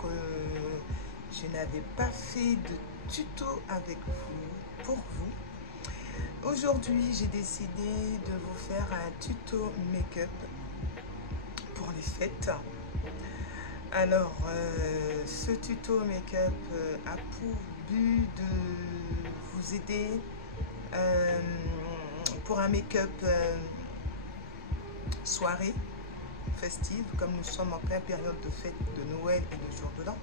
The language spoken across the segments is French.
que je n'avais pas fait de tuto avec vous, pour vous. Aujourd'hui, j'ai décidé de vous faire un tuto make-up pour les fêtes. Alors, ce tuto make-up a pour but de vous aider pour un make-up soirée festive, comme nous sommes en pleine période de fête de Noël et de jour de l'an.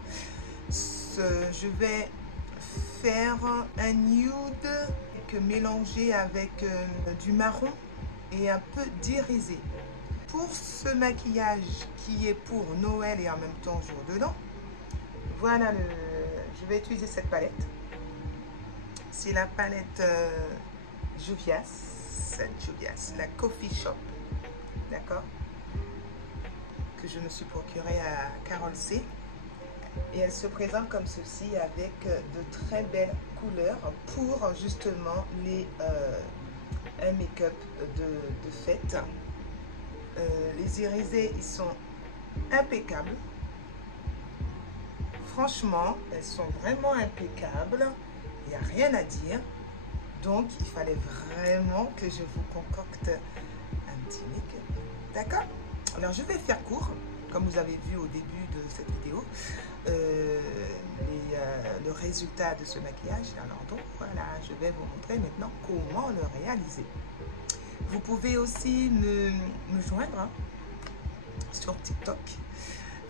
Je vais faire un nude mélangé avec du marron et un peu d'irisé. Pour ce maquillage qui est pour Noël et en même temps jour de l'an, voilà, je vais utiliser cette palette. C'est la palette Juvias, la Coffee Shop, d'accord, que je me suis procurée à Carol C. Et elle se présente comme ceci avec de très belles couleurs pour justement un make-up de fête. Les irisés, ils sont impeccables. Franchement, elles sont vraiment impeccables. Il n'y a rien à dire. Donc, il fallait vraiment que je vous concocte un petit make-up. D'accord? Alors, je vais faire court, comme vous avez vu au début de cette vidéo, le résultat de ce maquillage. Alors, donc, voilà, je vais vous montrer maintenant comment le réaliser. Vous pouvez aussi me joindre sur TikTok.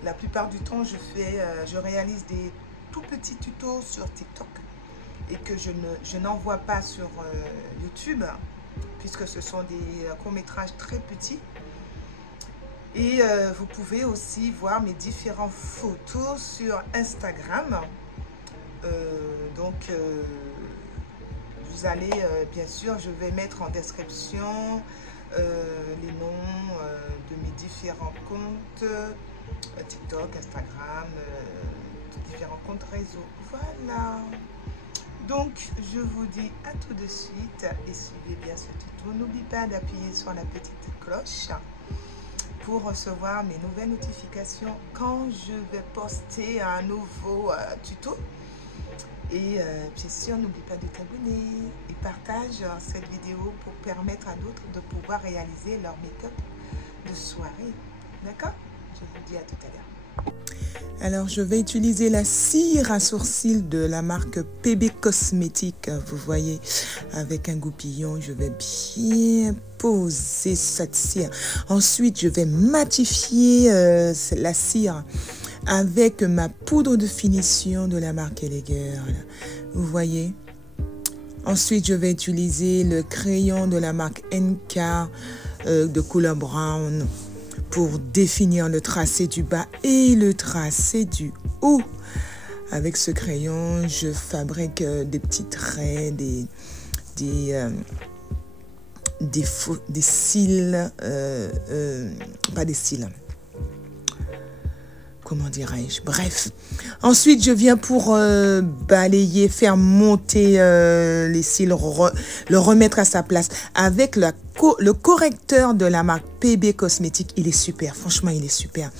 La plupart du temps, je réalise des tout petits tutos sur TikTok et que je n'envoie pas sur YouTube, puisque ce sont des courts-métrages très petits. Et vous pouvez aussi voir mes différentes photos sur Instagram. Vous allez, bien sûr, je vais mettre en description les noms de mes différents comptes, TikTok, Instagram, différents comptes réseau. Voilà. Donc, je vous dis à tout de suite et suivez bien ce tuto. N'oubliez pas d'appuyer sur la petite cloche pour recevoir mes nouvelles notifications quand je vais poster un nouveau tuto. Et bien sûr, n'oublie pas de t'abonner et partage cette vidéo pour permettre à d'autres de pouvoir réaliser leur make-up de soirée. D'accord? Je vous dis à tout à l'heure. Alors, je vais utiliser la cire à sourcils de la marque PB Cosmétiques. Vous voyez, avec un goupillon, je vais bien poser cette cire. Ensuite, je vais matifier la cire avec ma poudre de finition de la marque Eleger. Vous voyez. Ensuite, je vais utiliser le crayon de la marque NK de couleur brown pour définir le tracé du bas et le tracé du haut. Avec ce crayon, je fabrique des petits traits, des cils, pas des cils. Comment dirais-je? Bref. Ensuite, je viens pour balayer, faire monter les cils, le remettre à sa place avec le correcteur de la marque PB Cosmétiques. Il est super. Franchement, il est super.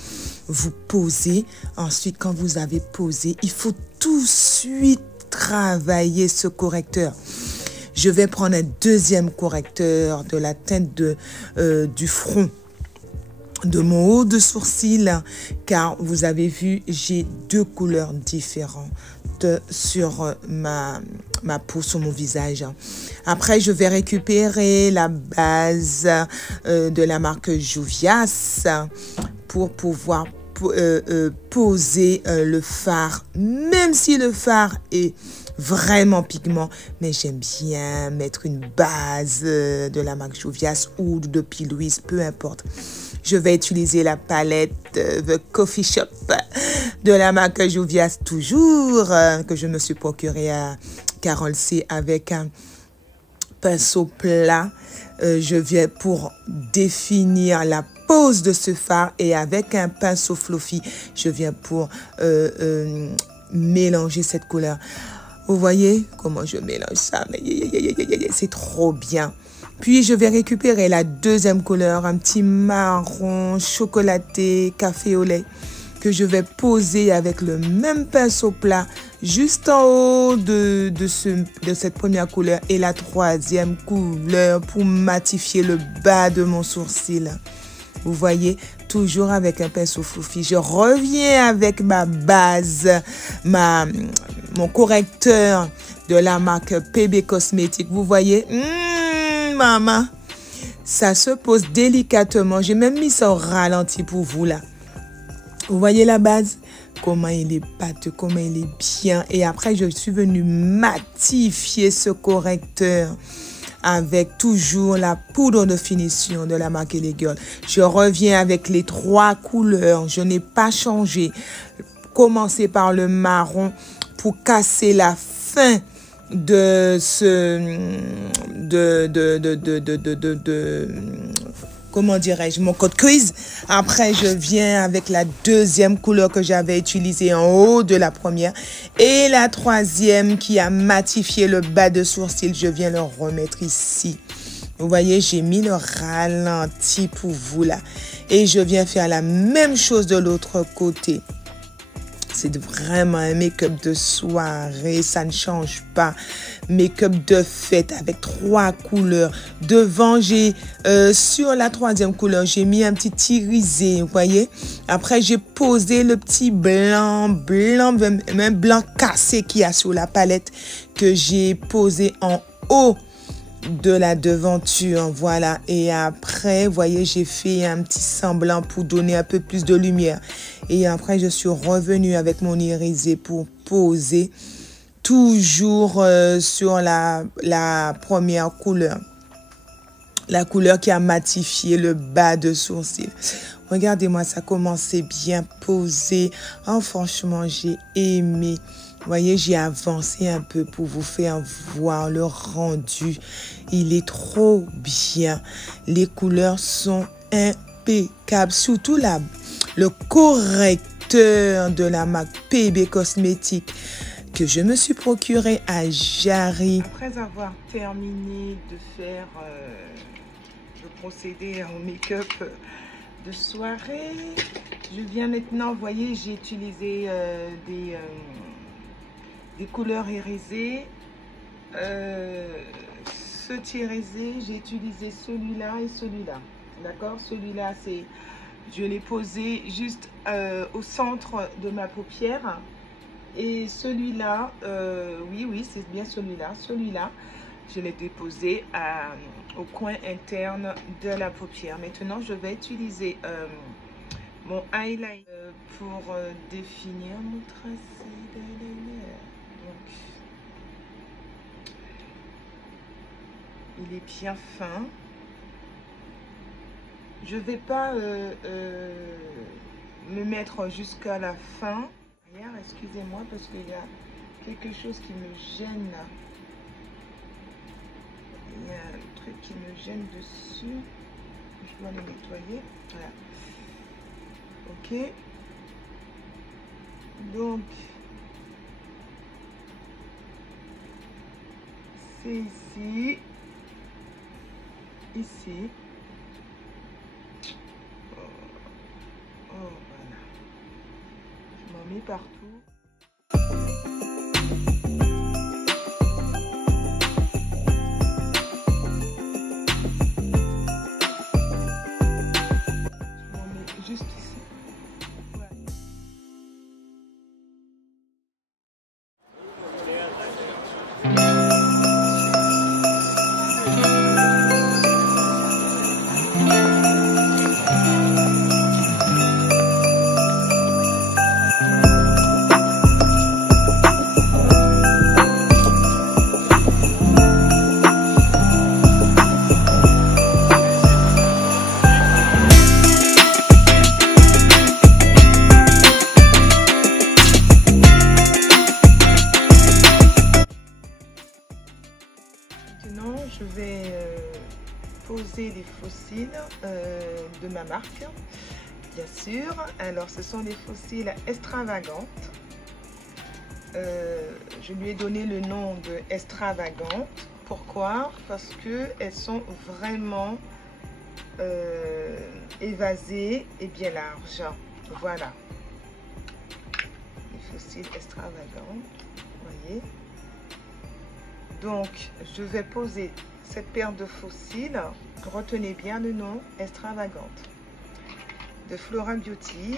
Vous posez. Ensuite, quand vous avez posé, il faut tout de suite travailler ce correcteur. Je vais prendre un deuxième correcteur de la teinte du front, de mon haut de sourcil, car vous avez vu, j'ai deux couleurs différentes sur ma peau, sur mon visage. Après, je vais récupérer la base de la marque Juvias pour pouvoir poser le fard, même si le fard est vraiment pigment, mais j'aime bien mettre une base de la marque Juvias ou de P. Louise, peu importe. Je vais utiliser la palette The Coffee Shop de la marque Juvias, toujours, que je me suis procurée à Carol C avec un pinceau plat. Je viens pour définir la pose de ce fard et avec un pinceau fluffy, je viens pour mélanger cette couleur. Vous voyez comment je mélange ça? C'est trop bien. Puis, je vais récupérer la deuxième couleur, un petit marron chocolaté, café au lait. que je vais poser avec le même pinceau plat juste en haut de cette première couleur et la troisième couleur pour matifier le bas de mon sourcil. Vous voyez, toujours avec un pinceau Fluffy. Je reviens avec ma base, mon correcteur de la marque PB Cosmétiques. Vous voyez, maman, ça se pose délicatement. J'ai même mis ça au ralenti pour vous là. Vous voyez la base? Comment il est pâteux, comment il est bien. Et après, je suis venue matifier ce correcteur avec toujours la poudre de finition de la marque LA Girl. Je reviens avec les 3 couleurs. Je n'ai pas changé. Commencer par le marron pour casser la fin de comment dirais-je, mon code quiz. Après, je viens avec la deuxième couleur que j'avais utilisée en haut de la première. Et la troisième qui a matifié le bas de sourcil. Je viens le remettre ici. Vous voyez, j'ai mis le ralenti pour vous là. Et je viens faire la même chose de l'autre côté. C'est vraiment un make-up de soirée, ça ne change pas. Make-up de fête avec 3 couleurs. Devant, j'ai sur la troisième couleur, j'ai mis un petit irisé, vous voyez. Après, j'ai posé le petit blanc, même blanc cassé qu'il y a sur la palette que j'ai posé en haut de la devanture, voilà. Et après, vous voyez, j'ai fait un petit semblant pour donner un peu plus de lumière. Et après, je suis revenue avec mon irisé pour poser toujours sur la première couleur. La couleur qui a matifié le bas de sourcil. Regardez-moi, ça commençait bien posé. Oh, franchement, j'ai aimé. Vous voyez, j'ai avancé un peu pour vous faire voir le rendu. Il est trop bien. Les couleurs sont impeccables. Surtout le correcteur de la marque PB Cosmétiques que je me suis procuré à Jarry. Après avoir terminé de faire le procédé au make-up de soirée, je viens maintenant, vous voyez, j'ai utilisé des couleurs irisées. Ce irisé, j'ai utilisé celui-là et celui-là. D'accord? Celui-là, je l'ai posé juste au centre de ma paupière. Et celui-là, oui, c'est bien celui-là. Celui-là, je l'ai déposé au coin interne de la paupière. Maintenant, je vais utiliser mon highlight pour définir mon tracé de lumière. Donc, il est bien fin. Je ne vais pas me mettre jusqu'à la fin. Excusez-moi parce qu'il y a quelque chose qui me gêne. Il y a un truc qui me gêne dessus. Je dois le nettoyer. Voilà. Ok. Donc, c'est ici. Ici. Oh, voilà. Je m'en mets partout. Juste ici. Ouais. Maintenant, je vais poser les fossiles de ma marque, bien sûr. Alors, ce sont des fossiles extravagantes. Je lui ai donné le nom de extravagante. Pourquoi? Parce qu'elles sont vraiment évasées et bien larges. Voilà. fossiles extravagants. Voyez. Donc, je vais poser cette paire de fossiles. Retenez bien le nom, extravagante, de Flora Beauty.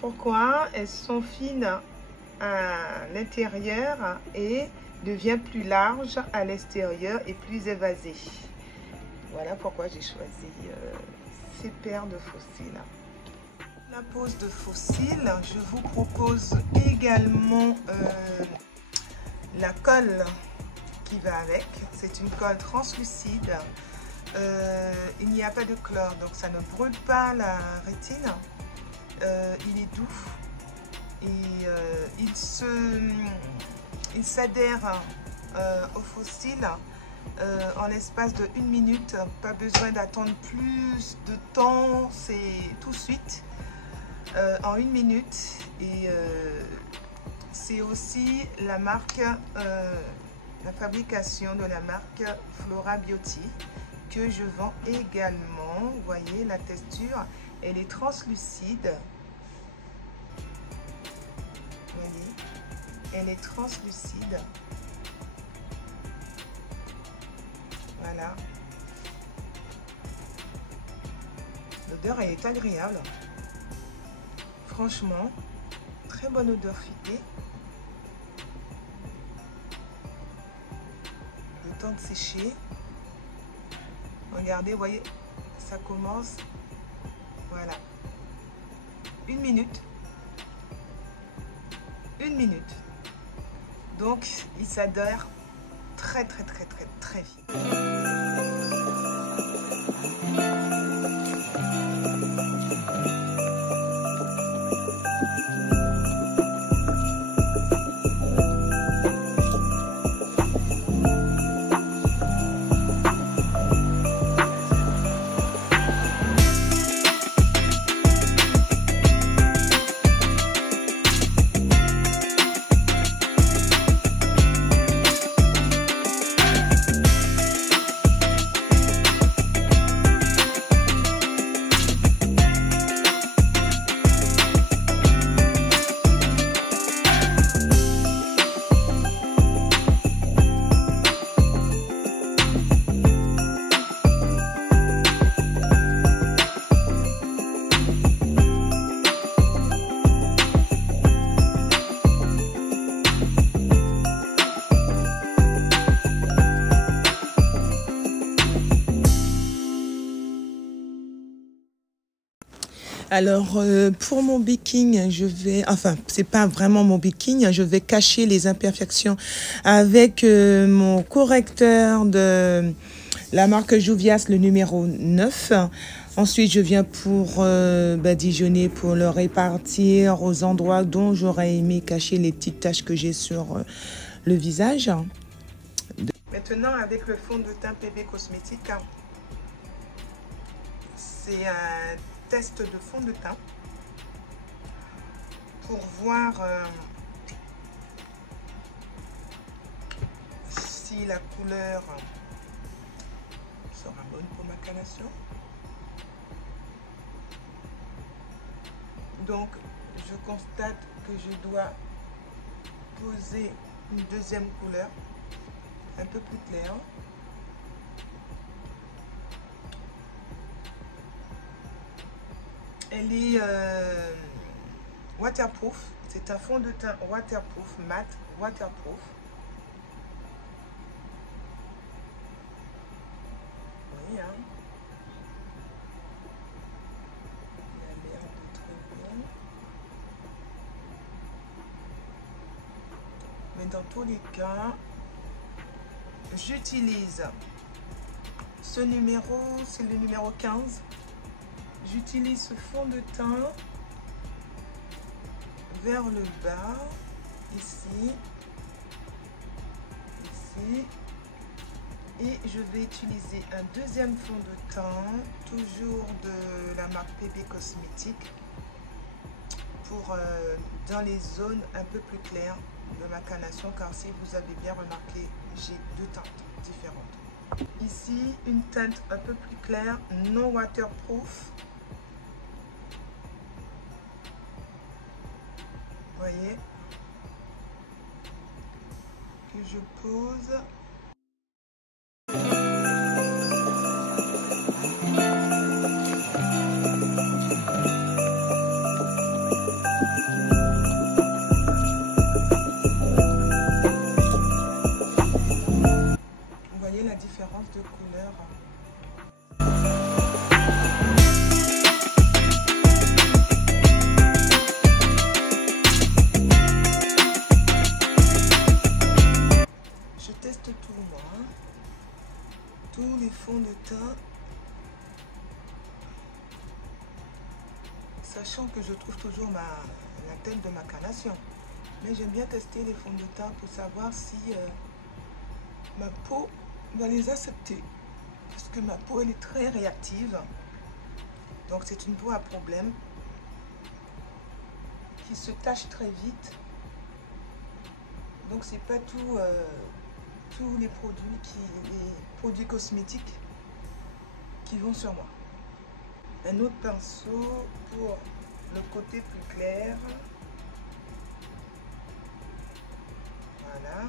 Pourquoi? Elles sont fines à l'intérieur et devient plus large à l'extérieur et plus évasée. Voilà pourquoi j'ai choisi ces paires de fossiles. La pose de fossiles, je vous propose également la colle qui va avec. C'est une colle translucide. Il n'y a pas de chlore, donc ça ne brûle pas la rétine. Il est doux et il s'adhère au fossile en l'espace de 1 minute. Pas besoin d'attendre plus de temps, c'est tout de suite en 1 minute. Et c'est aussi la marque, la fabrication de la marque Flora Beauty que je vends également. Vous voyez la texture, elle est translucide. Vous voyez, elle est translucide. Voilà. L'odeur, elle est agréable. Franchement, très bonne odeur fruitée. Le temps de sécher. Regardez, vous voyez, ça commence. Voilà. 1 minute. 1 minute. Donc, il s'adhère très vite. Alors, pour mon baking, je vais, enfin, c'est pas vraiment mon baking, je vais cacher les imperfections avec mon correcteur de la marque Juvias, le numéro 9. Ensuite, je viens pour badigeonner, pour le répartir aux endroits dont j'aurais aimé cacher les petites taches que j'ai sur le visage. Maintenant, avec le fond de teint PB Cosmétique, c'est un test de fond de teint pour voir si la couleur sera bonne pour ma carnation. Donc je constate que je dois poser une deuxième couleur un peu plus claire. Elle est waterproof. C'est un fond de teint waterproof, mat waterproof. Vous voyez, hein? Il a l'air de très bien. Mais dans tous les cas, j'utilise ce numéro, c'est le numéro 15. J'utilise ce fond de teint vers le bas, ici, ici, et je vais utiliser un deuxième fond de teint, toujours de la marque PB Cosmétique, pour dans les zones un peu plus claires de ma carnation, car si vous avez bien remarqué, j'ai deux teintes différentes. Ici, une teinte un peu plus claire, non waterproof. voyez, que je pose. Vous voyez la différence de couleur. Je teste tout moi, tous les fonds de teint, sachant que je trouve toujours la tête de ma carnation. Mais j'aime bien tester les fonds de teint pour savoir si ma peau va les accepter. Parce que ma peau elle est très réactive. Donc c'est une peau à problème qui se tache très vite. Donc c'est pas tout, tous les produits cosmétiques qui vont sur moi. Un autre pinceau pour le côté plus clair. Voilà.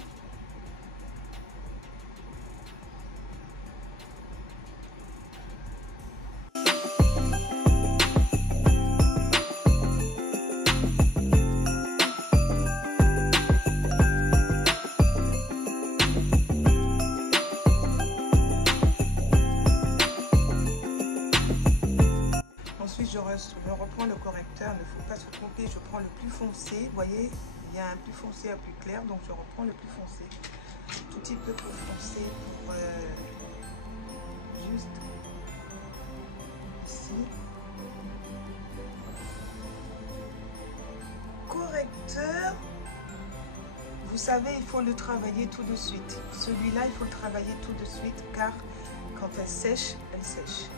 Ensuite, je reprends le correcteur, il ne faut pas se tromper, je prends le plus foncé. Vous voyez, il y a un plus foncé à plus clair, donc je reprends le plus foncé. Tout petit peu plus foncé pour juste ici. Correcteur, vous savez, il faut le travailler tout de suite. Celui-là, il faut le travailler tout de suite car quand elle sèche, elle sèche.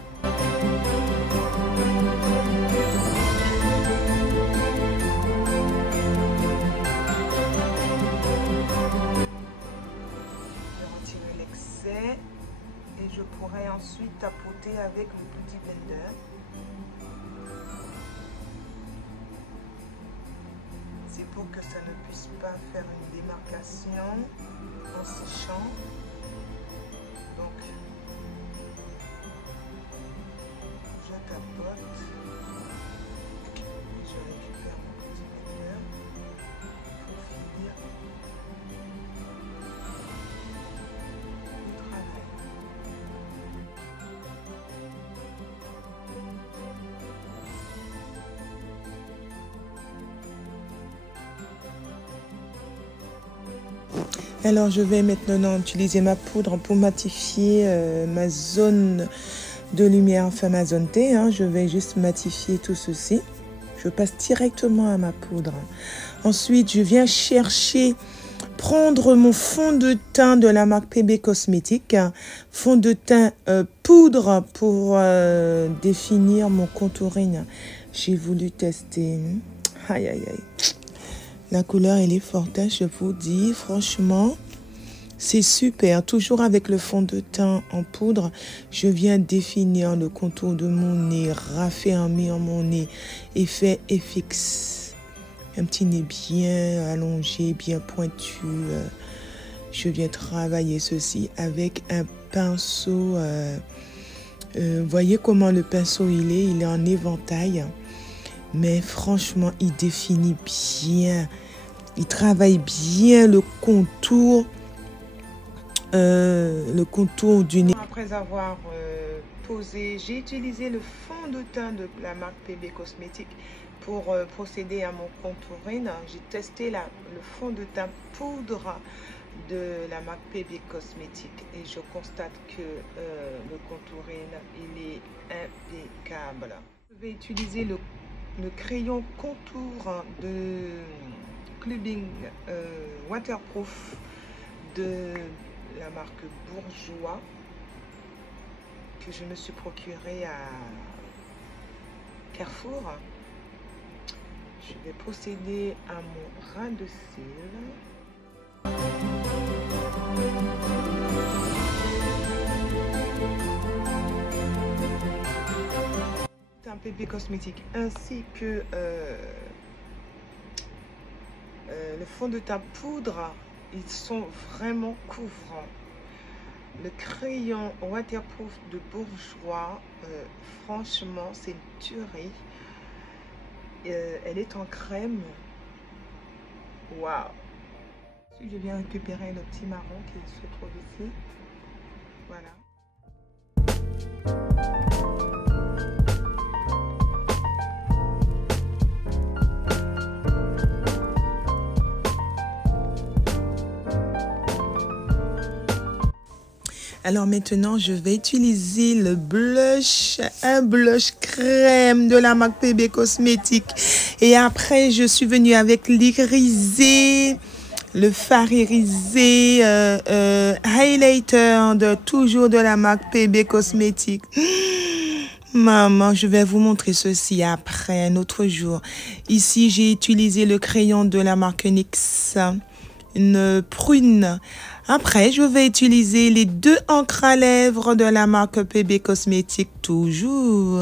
Et je pourrais ensuite tapoter avec le petit blender. C'est pour que ça ne puisse pas faire une démarcation en séchant. Donc, je tapote. Je récupère mon petit blender pour finir. Alors je vais maintenant utiliser ma poudre pour matifier ma zone de lumière, enfin ma zone T. Je vais juste matifier tout ceci. Je passe directement à ma poudre. Ensuite, je viens prendre mon fond de teint de la marque PB Cosmétiques. Fond de teint poudre pour définir mon contouring. J'ai voulu tester. Aïe, aïe, aïe. La couleur, elle est forte, je vous dis. Franchement, c'est super. Toujours avec le fond de teint en poudre, je viens définir le contour de mon nez, raffermir mon nez, effet FX. Un petit nez bien allongé, bien pointu. Je viens travailler ceci avec un pinceau. Voyez comment le pinceau il est en éventail. Mais franchement, il définit bien, il travaille bien le contour du nez. Après avoir posé, j'ai utilisé le fond de teint de la marque PB Cosmétiques pour procéder à mon contouring. J'ai testé le fond de teint poudre de la marque PB Cosmétiques et je constate que le contouring, il est impeccable. Je vais utiliser le crayon contour de Clubbing Waterproof de la marque Bourjois que je me suis procuré à Carrefour. Je vais procéder à mon ras de cils. Un PB Cosmétique ainsi que fond de teint poudre, ils sont vraiment couvrants. Le crayon waterproof de Bourjois, franchement, c'est une tuerie. Elle est en crème. Waouh! Je viens récupérer le petit marron qui se trouve ici. Voilà. Alors maintenant, je vais utiliser le blush, un blush crème de la marque PB Cosmétiques. Et après, je suis venue avec l'irisé, le fard irisé, highlighter toujours de la marque PB Cosmétiques. Maman, je vais vous montrer ceci après, un autre jour. Ici, j'ai utilisé le crayon de la marque NYX, une prune. Après, je vais utiliser les deux encres à lèvres de la marque PB Cosmétiques toujours.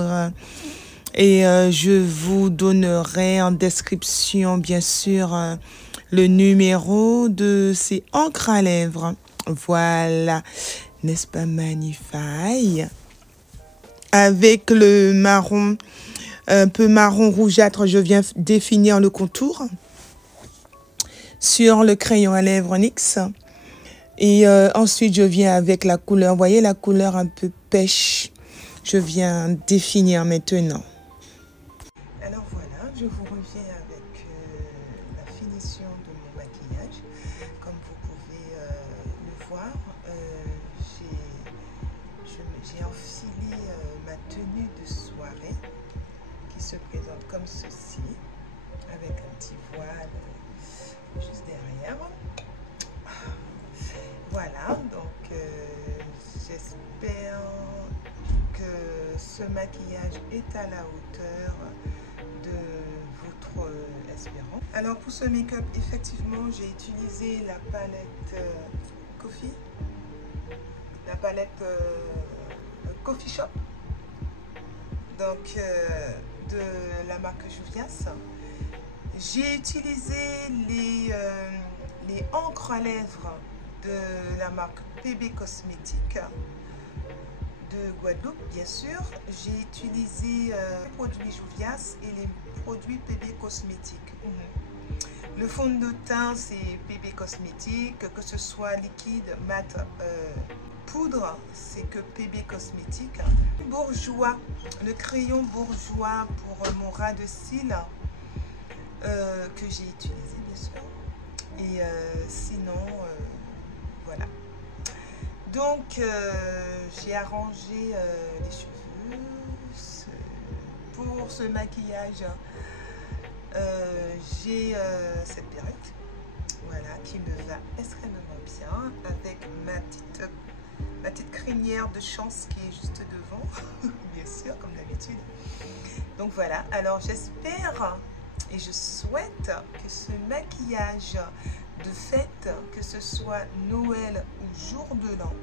Et je vous donnerai en description, bien sûr, le numéro de ces encres à lèvres. Voilà, n'est-ce pas magnifique? Avec le marron, un peu marron rougeâtre, je viens définir le contour sur le crayon à lèvres NYX. Et ensuite, je viens avec la couleur, vous voyez la couleur un peu pêche. Je viens définir maintenant. Alors voilà, je vous reviens avec la finition de mon maquillage. Comme vous pouvez le voir, j'ai enfilé ma tenue de soirée qui se présente comme ceci, avec un petit voile juste derrière. Voilà, donc j'espère que ce maquillage est à la hauteur de votre espérance. Alors pour ce make-up, effectivement, j'ai utilisé la palette Coffee, la palette Coffee Shop, donc de la marque Juvias. J'ai utilisé les encres à lèvres de la marque PB Cosmétiques de Guadeloupe, bien sûr. J'ai utilisé les produits Juvias et les produits PB Cosmétiques. Le fond de teint, c'est PB Cosmétiques, que ce soit liquide, mat, poudre, c'est que PB Cosmétiques. Bourjois, le crayon Bourjois pour mon ras de cils que j'ai utilisé, bien sûr. Et sinon, voilà. Donc, j'ai arrangé les cheveux pour ce maquillage. J'ai cette perruque, voilà, qui me va extrêmement bien avec ma petite crinière de chance qui est juste devant, bien sûr, comme d'habitude. Donc voilà, alors j'espère et je souhaite que ce maquillage de fête, que ce soit Noël ou jour de l'an,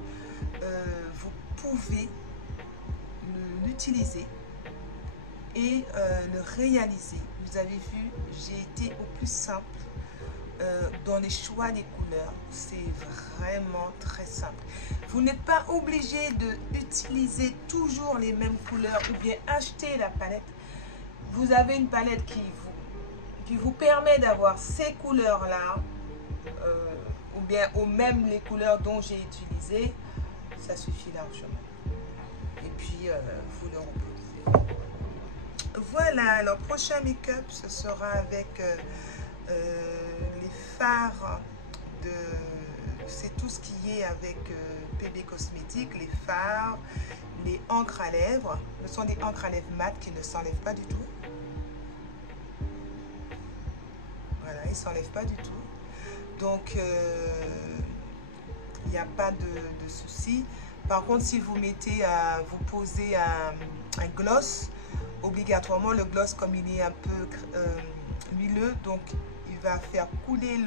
vous pouvez l'utiliser et le réaliser. Vous avez vu, j'ai été au plus simple dans les choix des couleurs. C'est vraiment très simple. Vous n'êtes pas obligé d'utiliser toujours les mêmes couleurs ou bien acheter la palette. Vous avez une palette qui vous permet d'avoir ces couleurs-là, ou bien même les couleurs dont j'ai utilisé, ça suffit largement. Et puis, vous le reposez. Voilà, alors prochain make-up, ce sera avec les fards de... C'est tout ce qui est avec PB Cosmétiques, les fards, les encres à lèvres. Ce sont des encres à lèvres mat qui ne s'enlèvent pas du tout. Voilà, ils ne s'enlèvent pas du tout. Donc, il n'y a pas de souci. Par contre, si vous mettez, vous posez un gloss, obligatoirement le gloss, comme il est un peu huileux, donc il va faire couler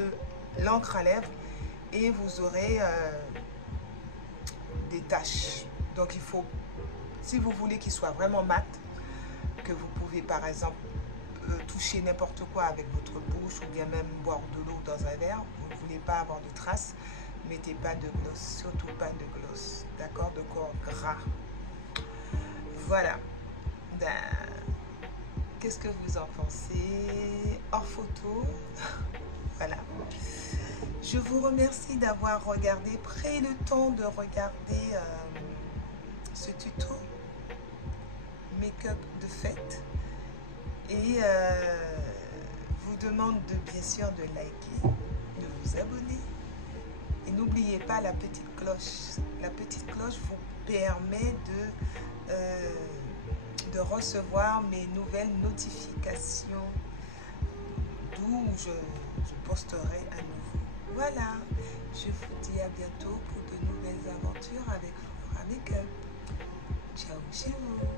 l'encre à lèvres et vous aurez des taches. Donc il faut, si vous voulez qu'il soit vraiment mat, que vous pouvez par exemple toucher n'importe quoi avec votre bouche ou bien même boire de l'eau dans un verre, vous ne voulez pas avoir de traces, mettez pas de gloss, surtout pas de gloss, d'accord, de corps gras. Voilà. Ben, qu'est-ce que vous en pensez? Hors photo. Voilà. Je vous remercie d'avoir regardé, pris le temps de regarder ce tuto make-up de fête. Et vous demande bien sûr de liker, de vous abonner. Et n'oubliez pas la petite cloche. La petite cloche vous permet de recevoir mes nouvelles notifications, d'où je posterai à nouveau. Voilà, je vous dis à bientôt pour de nouvelles aventures avec Flora Make-up. Ciao chez vous.